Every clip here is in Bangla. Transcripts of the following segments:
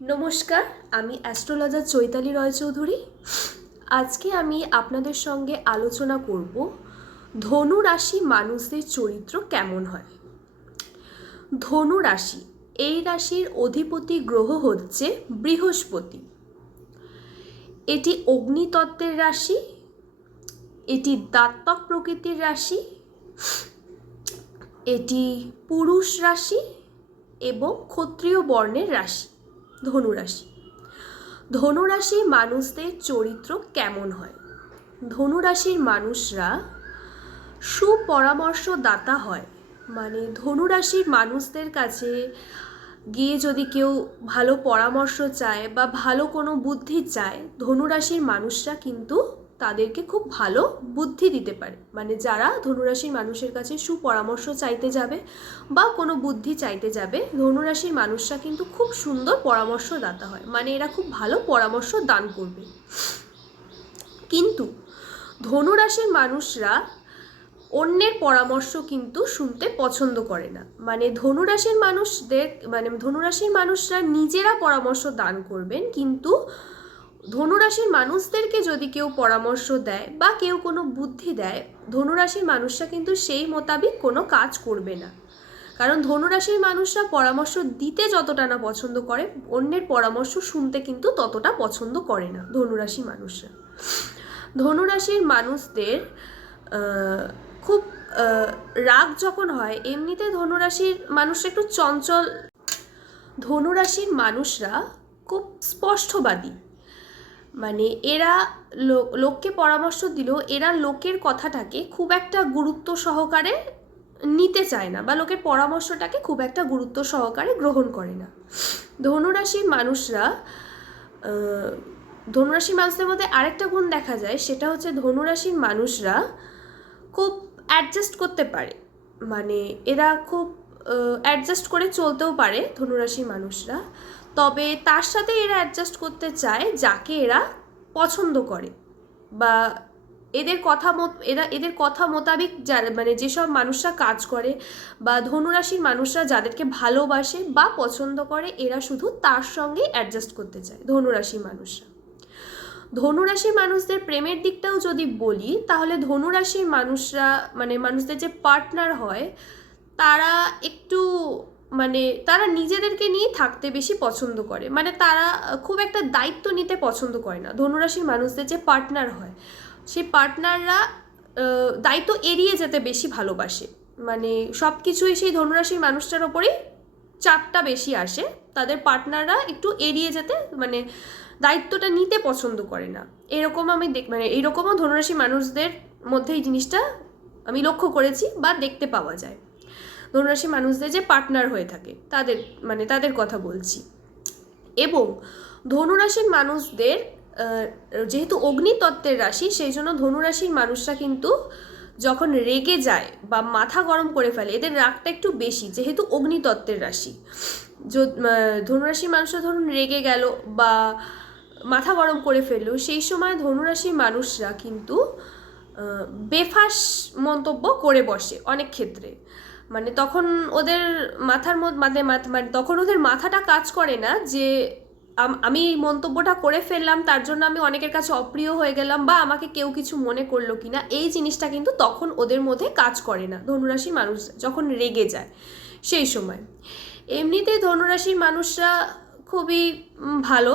নমস্কার, আমি অ্যাস্ট্রোলজার চৈতালি রায়চৌধুরী। আজকে আমি আপনাদের সঙ্গে আলোচনা করব ধনু রাশি মানুষদের চরিত্র কেমন হয়। ধনু রাশি, এই রাশির অধিপতি গ্রহ হচ্ছে বৃহস্পতি। এটি অগ্নিতত্ত্বের রাশি, এটি দাত্তক প্রকৃতির রাশি, এটি পুরুষ রাশি এবং ক্ষত্রিয় বর্ণের রাশি। ধনুরাশি, ধনুরাশির মানুষদের চরিত্র কেমন হয়? ধনুরাশির মানুষরা সুপরামর্শদাতা হয়। মানে ধনুরাশির মানুষদের কাছে গিয়ে যদি কেউ ভালো পরামর্শ চায় বা ভালো কোনো বুদ্ধি চায়, ধনুরাশির মানুষরা কিন্তু তাদেরকে খুব ভালো বুদ্ধি দিতে পারে। মানে যারা ধনুরাশির মানুষের কাছে সুপরামর্শ চাইতে যাবে বা কোনো বুদ্ধি চাইতে যাবে, ধনুরাশির মানুষরা কিন্তু খুব সুন্দর পরামর্শদাতা হয়। মানে এরা খুব ভালো পরামর্শ দান করবে। কিন্তু ধনুরাশির মানুষরা অন্যের পরামর্শ কিন্তু শুনতে পছন্দ করে না। মানে ধনুরাশির মানুষরা নিজেরা পরামর্শ দান করবেন, কিন্তু ধনুরাশির মানুষদেরকে যদি কেউ পরামর্শ দেয় বা কেউ কোনো বুদ্ধি দেয়, ধনুরাশির মানুষরা কিন্তু সেই মোতাবেক কোনো কাজ করবে না। কারণ ধনুরাশির মানুষরা পরামর্শ দিতে যতটা না পছন্দ করে, অন্যের পরামর্শ শুনতে কিন্তু ততটা পছন্দ করে না ধনুরাশির মানুষরা। ধনুরাশির মানুষদের খুব রাগ যখন হয়, এমনিতে ধনুরাশির মানুষরা একটু চঞ্চল। ধনুরাশির মানুষরা খুব স্পষ্টবাদী। মানে এরা লোককে পরামর্শ দিলেও এরা লোকের কথাটাকে খুব একটা গুরুত্ব সহকারে নিতে চায় না, বা লোকের পরামর্শটাকে খুব একটা গুরুত্ব সহকারে গ্রহণ করে না। ধনুরাশির মানুষদের মধ্যে আরেকটা গুণ দেখা যায়, সেটা হচ্ছে ধনুরাশির মানুষরা খুব অ্যাডজাস্ট করতে পারে। মানে এরা খুব অ্যাডজাস্ট করে চলতেও পারে ধনুরাশির মানুষরা। তবে তার সাথে এরা অ্যাডজাস্ট করতে চায় যাকে এরা পছন্দ করে, বা এদের কথা মোতাবেক যেসব মানুষরা কাজ করে, বা ধনুরাশির মানুষরা যাদেরকে ভালোবাসে বা পছন্দ করে, এরা শুধু তার সঙ্গেই অ্যাডজাস্ট করতে চায় ধনুরাশির মানুষরা। ধনুরাশির মানুষদের প্রেমের দিকটাও যদি বলি, তাহলে ধনুরাশির মানুষদের যে পার্টনার হয়, তারা একটু তারা নিজেদেরকে নিয়ে থাকতে বেশি পছন্দ করে। মানে তারা খুব একটা দায়িত্ব নিতে পছন্দ করে না। ধনুরাশির মানুষদের যে পার্টনার হয়, সেই পার্টনাররা দায়িত্ব এড়িয়ে যেতে বেশি ভালোবাসে। মানে সব কিছুই সেই ধনুরাশির মানুষটার ওপরেই চাপটা বেশি আসে। তাদের পার্টনাররা একটু এড়িয়ে যেতে, দায়িত্বটা নিতে পছন্দ করে না। এইরকমও ধনুরাশি মানুষদের মধ্যে এই জিনিসটা আমি লক্ষ্য করেছি বা দেখতে পাওয়া যায়। ধনুরাশি মানুষদের যে পার্টনার হয়ে থাকে তাদের কথা বলছি। এবং ধনুরাশির মানুষদের যেহেতু অগ্নিতত্ত্বের রাশি, সেই জন্য ধনুরাশির মানুষরা কিন্তু যখন রেগে যায় বা মাথা গরম করে ফেলে, এদের রাগটা একটু বেশি, যেহেতু অগ্নিতত্ত্বের রাশি। ধনুরাশির মানুষরা ধরুন রেগে গেল বা মাথা গরম করে ফেললো, সেই সময় ধনুরাশির মানুষরা কিন্তু বেফাঁস মন্তব্য করে বসে অনেক ক্ষেত্রে। মানে তখন ওদের তখন ওদের মাথাটা কাজ করে না যে আমি এই মন্তব্যটা করে ফেললাম, তার জন্য আমি অনেকের কাছে অপ্রিয় হয়ে গেলাম, বা আমাকে কেউ কিছু মনে করলো কিনা, এই জিনিসটা কিন্তু তখন ওদের মধ্যে কাজ করে না ধনুরাশির মানুষ যখন রেগে যায় সেই সময়। এমনিতেই ধনুরাশির মানুষরা খুবই ভালো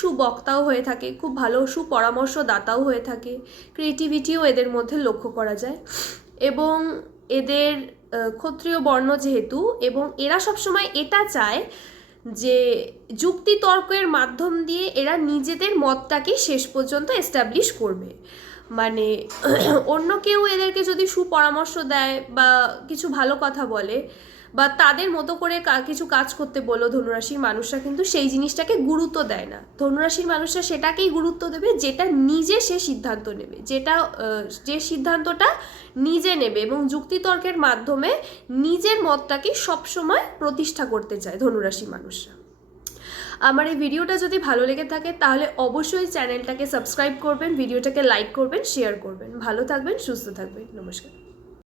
সুবক্তাও হয়ে থাকে, খুব ভালো সুপরামর্শদাতাও হয়ে থাকে। ক্রিয়েটিভিটিও এদের মধ্যে লক্ষ্য করা যায়। এবং এদের ক্ষত্রিয় বর্ণ যেহেতু, এবং এরা সবসময় এটা চায় যে যুক্তিতর্কের মাধ্যম দিয়ে এরা নিজেদের মতটাকে শেষ পর্যন্ত এস্টাবলিশ করবে। মানে অন্য কেউ এদেরকে যদি সুপরামর্শ দেয় বা কিছু ভালো কথা বলে বা তাদের মতো করে কিছু কাজ করতে বলো, ধনুরাশির মানুষরা কিন্তু সেই জিনিসটাকে গুরুত্ব দেয় না। ধনুরাশির মানুষরা সেটাকেই গুরুত্ব দেবে যেটা নিজে সে সিদ্ধান্ত নেবে, যে সিদ্ধান্তটা নিজে নেবে, এবং যুক্তিতর্কের মাধ্যমে নিজের মতটাকে সবসময় প্রতিষ্ঠা করতে চায় ধনুরাশির মানুষরা। আমার এই ভিডিওটা যদি ভালো লেগে থাকে তাহলে অবশ্যই চ্যানেলটাকে সাবস্ক্রাইব করবেন, ভিডিওটাকে লাইক করবেন, শেয়ার করবেন। ভালো থাকবেন, সুস্থ থাকবেন। নমস্কার।